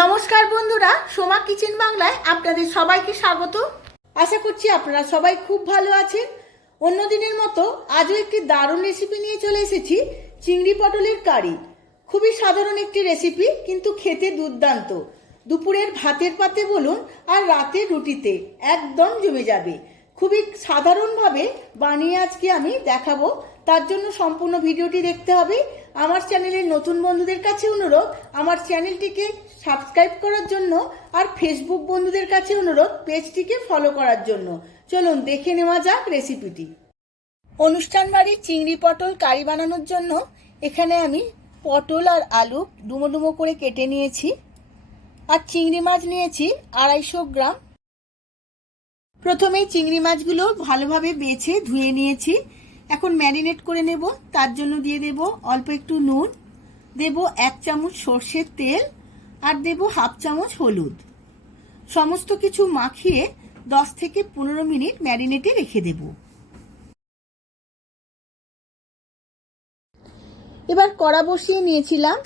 নমস্কার বন্ধুরা, সোমা কিচেন বাংলায় আপনাদের সবাইকে স্বাগত। আশা করছি আপনারা সবাই খুব ভালো আছেন। অন্য দিনের মতো আজও একটি দারুণ রেসিপি নিয়ে চলে এসেছি, চিংড়ি পটলের কারি। খুবই সাধারণ একটি রেসিপি, কিন্তু খেতে দুর্দান্ত। দুপুরের ভাতের পাতে বলুন আর রাতের রুটিতে একদম জমে যাবে। খুবই সাধারণভাবে বানিয়ে আজকে আমি দেখাবো। তার জন্য সম্পূর্ণ ভিডিওটি দেখতে হবে। আমার চ্যানেলের নতুন বন্ধুদের কাছে অনুরোধ, আমার চ্যানেলটিকে সাবস্ক্রাইব করার জন্য, আর ফেসবুক বন্ধুদের কাছে অনুরোধ পেজটিকে ফলো করার জন্য। চলুন দেখে নেওয়া যাক রেসিপিটি। অনুষ্ঠান বাড়ির চিংড়ি পটল কারি বানানোর জন্য এখানে আমি পটল আর আলু ডুমো ডুমো করে কেটে নিয়েছি, আর চিংড়ি মাছ নিয়েছি 250 গ্রাম। প্রথমেই চিংড়ি মাছগুলো ভালোভাবে বেছে ধুয়ে নিয়েছি। এখন ম্যারিনেট করে নেব। তার জন্য দিয়ে দেব অল্প একটু নুন, দেব 1 চামচ সর্ষের তেল, আর দেব 1/2 চামচ হলুদ। সমস্ত কিছু মাখিয়ে 10 থেকে 15 মিনিট ম্যারিনেটে রেখে দেব। এবার কড়া বসিয়ে নিয়েছিলাম,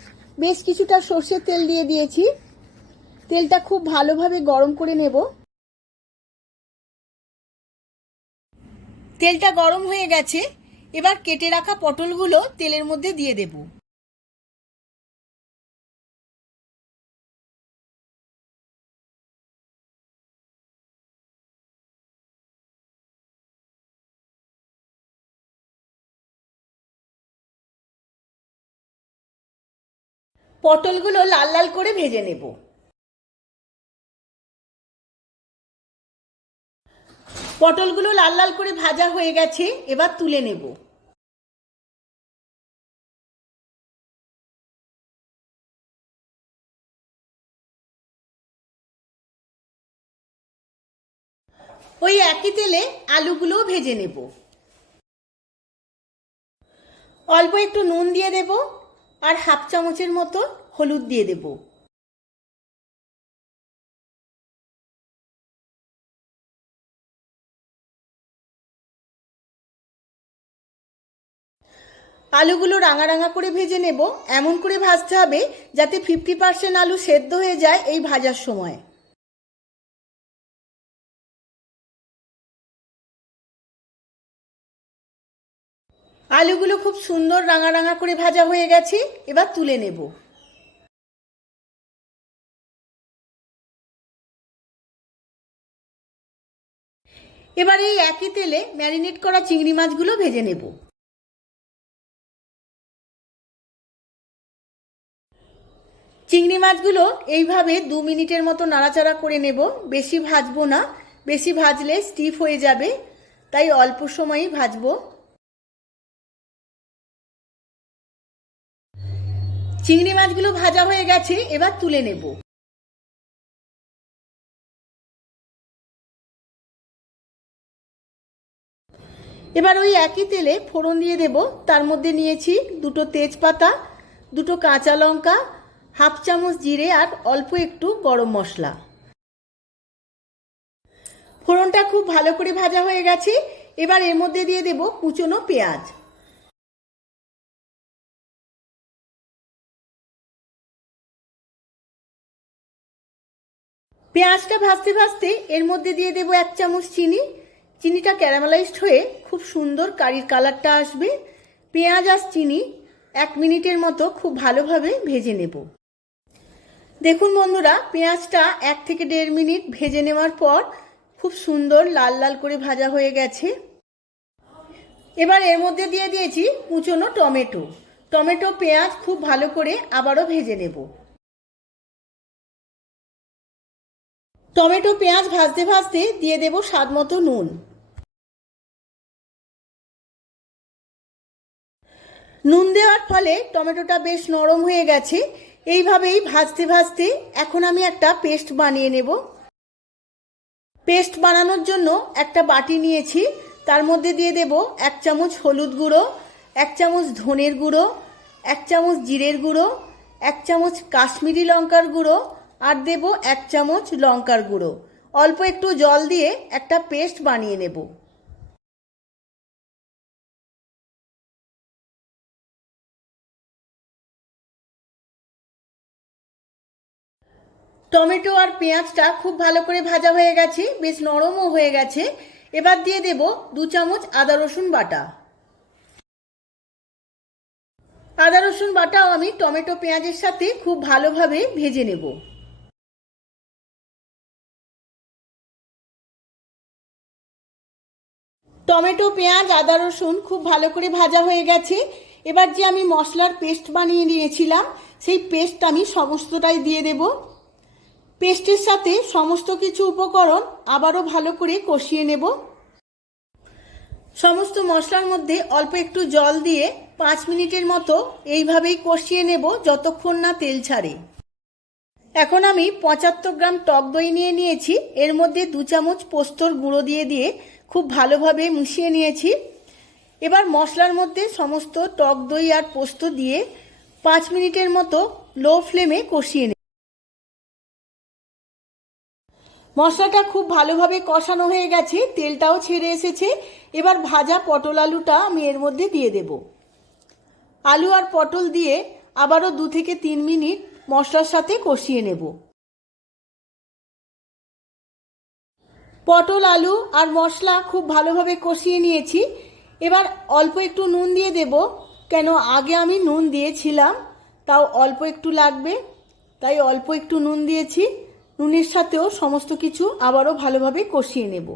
বেশ কিছুটা সর্ষের তেল দিয়ে দিয়েছি। তেলটা খুব ভালোভাবে গরম করে নেব। তেলটা গরম হয়ে গেছে, এবার কেটে রাখা পটলগুলো তেলের মধ্যে দিয়ে দেব। পটলগুলো লাল লাল করে ভেজে নেব। পটলগুলো লাল লাল করে ভাজা হয়ে গেছে, এবার তুলে নেব। ওই একই তেলে আলুগুলোও ভেজে নেব। অল্প একটু নুন দিয়ে দেব, আর 1/2 চামচের মতো হলুদ দিয়ে দেব। আলুগুলো রাঙা রাঙা করে ভেজে নেব। এমন করে ভাজতে হবে যাতে 50% আলু সেদ্ধ হয়ে যায় এই ভাজার সময়। আলুগুলো খুব সুন্দর রাঙা রাঙা করে ভাজা হয়ে গেছে, এবার তুলে নেব। এবার এই একই তেলে ম্যারিনেট করা চিংড়ি মাছগুলো ভেজে নেব। চিংড়ি মাছগুলো এইভাবে 2 মিনিটের মতো নাড়াচাড়া করে নেব। বেশি ভাজবো না, বেশি ভাজলে স্টিফ হয়ে যাবে, তাই অল্প সময়ই ভাজবো। চিংড়ি মাছগুলো ভাজা হয়ে গেছে, এবার তুলে নেব। এবার ওই একই তেলে ফোড়ন দিয়ে দেব। তার মধ্যে নিয়েছি 2টো তেজপাতা, 2টো কাঁচা লঙ্কা, 1/2 চামচ জিরে, আর অল্প একটু গরম মশলা। ফোড়নটা খুব ভালো করে ভাজা হয়ে গেছে, এবার এর মধ্যে দিয়ে দেব কুচনো পেঁয়াজ। পেঁয়াজটা ভাজতে ভাজতে এর মধ্যে দিয়ে দেব 1 চামচ চিনি। চিনিটা ক্যারামেলাইজড হয়ে খুব সুন্দর কারির কালারটা আসবে। পেঁয়াজ আর চিনি 1 মিনিটের মতো খুব ভালোভাবে ভেজে নেব। দেখুন বন্ধুরা, পেঁয়াজটা 1 থেকে 1.5 মিনিট ভেজে নেওয়ার পর খুব সুন্দর লাল লাল করে ভাজা হয়ে গেছে। এবার এর মধ্যে দিয়ে দিয়েছি কুচনো টমেটো। টমেটো পেঁয়াজ খুব ভালো করে আবারও ভেজে নেব। টমেটো পেঁয়াজ ভাজতে ভাজতে দিয়ে দেব স্বাদ মতো নুন। নুন দেওয়ার ফলে টমেটোটা বেশ নরম হয়ে গেছে। এইভাবেই ভাজতে ভাজতে এখন আমি একটা পেস্ট বানিয়ে নেব। পেস্ট বানানোর জন্য একটা বাটি নিয়েছি, তার মধ্যে দিয়ে দেব 1 চামচ হলুদ গুঁড়ো, 1 চামচ ধনের গুঁড়ো, 1 চামচ জিরের গুঁড়ো, 1 চামচ কাশ্মীরি লঙ্কার গুঁড়ো, আর দেব 1 চামচ লঙ্কার গুঁড়ো। অল্প একটু জল দিয়ে একটা পেস্ট বানিয়ে নেব। টমেটো আর পেঁয়াজটা খুব ভালো করে ভাজা হয়ে গেছে, বেশ নরমও হয়ে গেছে। এবার দিয়ে দেব 2 চামচ আদা রসুন বাটা। আদা রসুন বাটাও আমি টমেটো পেঁয়াজের সাথে খুব ভালোভাবে ভেজে নেব। টমেটো পেঁয়াজ আদা রসুন খুব ভালো করে ভাজা হয়ে গেছে। এবার যে আমি মশলার পেস্ট বানিয়ে নিয়েছিলাম সেই পেস্ট আমি সমস্তটাই দিয়ে দেব। পেস্টের সাথে সমস্ত কিছু উপকরণ আবারও ভালো করে কষিয়ে নেব। সমস্ত মশলার মধ্যে অল্প একটু জল দিয়ে 5 মিনিটের মতো এইভাবেই কষিয়ে নেব যতক্ষণ না তেল ছাড়ে। এখন আমি 75 গ্রাম টক দই নিয়ে নিয়েছি, এর মধ্যে 2 চামচ পোস্তর গুঁড়ো দিয়ে খুব ভালোভাবে মিশিয়ে নিয়েছি। এবার মশলার মধ্যে সমস্ত টক দই আর পোস্ত দিয়ে 5 মিনিটের মতো লো ফ্লেমে কষিয়ে নেব। মশলাটা খুব ভালোভাবে কষানো হয়ে গেছে, তেলটাও ছেড়ে এসেছে। এবার ভাজা পটল আলুটা আমি এর মধ্যে দিয়ে দেব। আলু আর পটল দিয়ে আবারও 2 থেকে 3 মিনিট মশলার সাথে কষিয়ে নেব। পটল আলু আর মশলা খুব ভালোভাবে কষিয়ে নিয়েছি। এবার অল্প একটু নুন দিয়ে দেব, কেন আগে আমি নুন দিয়েছিলাম, তাও অল্প একটু লাগবে, তাই অল্প একটু নুন দিয়েছি। নুনের সাথেও সমস্ত কিছু আবারও ভালোভাবে কষিয়ে নেব।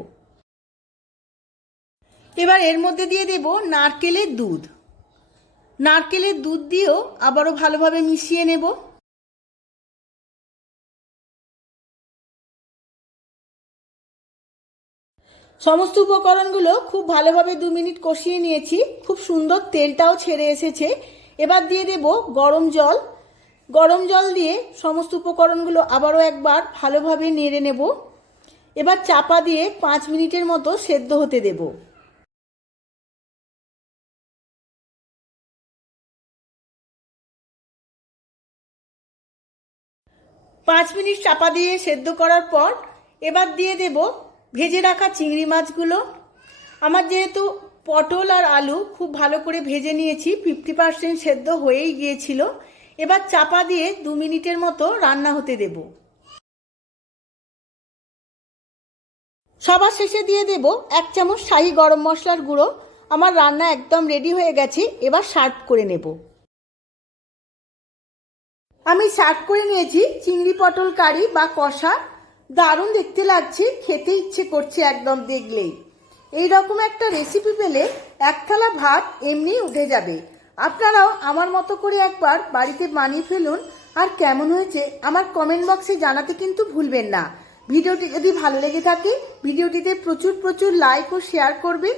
এবার এর মধ্যে দিয়ে দেব নারকেলের দুধ। নারকেলের দুধ দিয়েও আবারও ভালোভাবে মিশিয়ে নেব। সমস্ত উপকরণগুলো খুব ভালোভাবে 2 মিনিট কষিয়ে নিয়েছি, খুব সুন্দর তেলটাও ছেড়ে এসেছে। এবার দিয়ে দেব গরম জল। গরম জল দিয়ে সমস্ত উপকরণগুলো আবারও একবার ভালোভাবে নেড়ে নেব। এবার চাপা দিয়ে 5 মিনিটের মতো সেদ্ধ হতে দেব। 5 মিনিট চাপা দিয়ে সেদ্ধ করার পর এবার দিয়ে দেব ভেজে রাখা চিংড়ি মাছগুলো। আমার যেহেতু পটল আর আলু খুব ভালো করে ভেজে নিয়েছি, 50% সেদ্ধ হয়েই গিয়েছিল। এবার চাপা দিয়ে 2 মিনিটের মতো রান্না হতে দেব। সবার শেষে দিয়ে দেব 1 চামচ শাহি গরম মশলার গুঁড়ো। আমার রান্না একদম রেডি হয়ে গেছে, এবার সার্ভ করে নেব। আমি সার্ভ করে নিয়েছি চিংড়ি পটল কারি বা কষা। দারুণ দেখতে লাগছে, খেতে ইচ্ছে করছে একদম দেখলেই। এই রকম একটা রেসিপি পেলে 1 থালা ভাত এমনিই উঠে যাবে। আপনারাও আমার মতো করে একবার বাড়িতে বানিয়ে ফেলুন, আর কেমন হয়েছে আমার কমেন্ট বক্সে জানাতে কিন্তু ভুলবেন না। ভিডিওটি যদি ভালো লেগে থাকে ভিডিওটিতে প্রচুর লাইক ও শেয়ার করবে।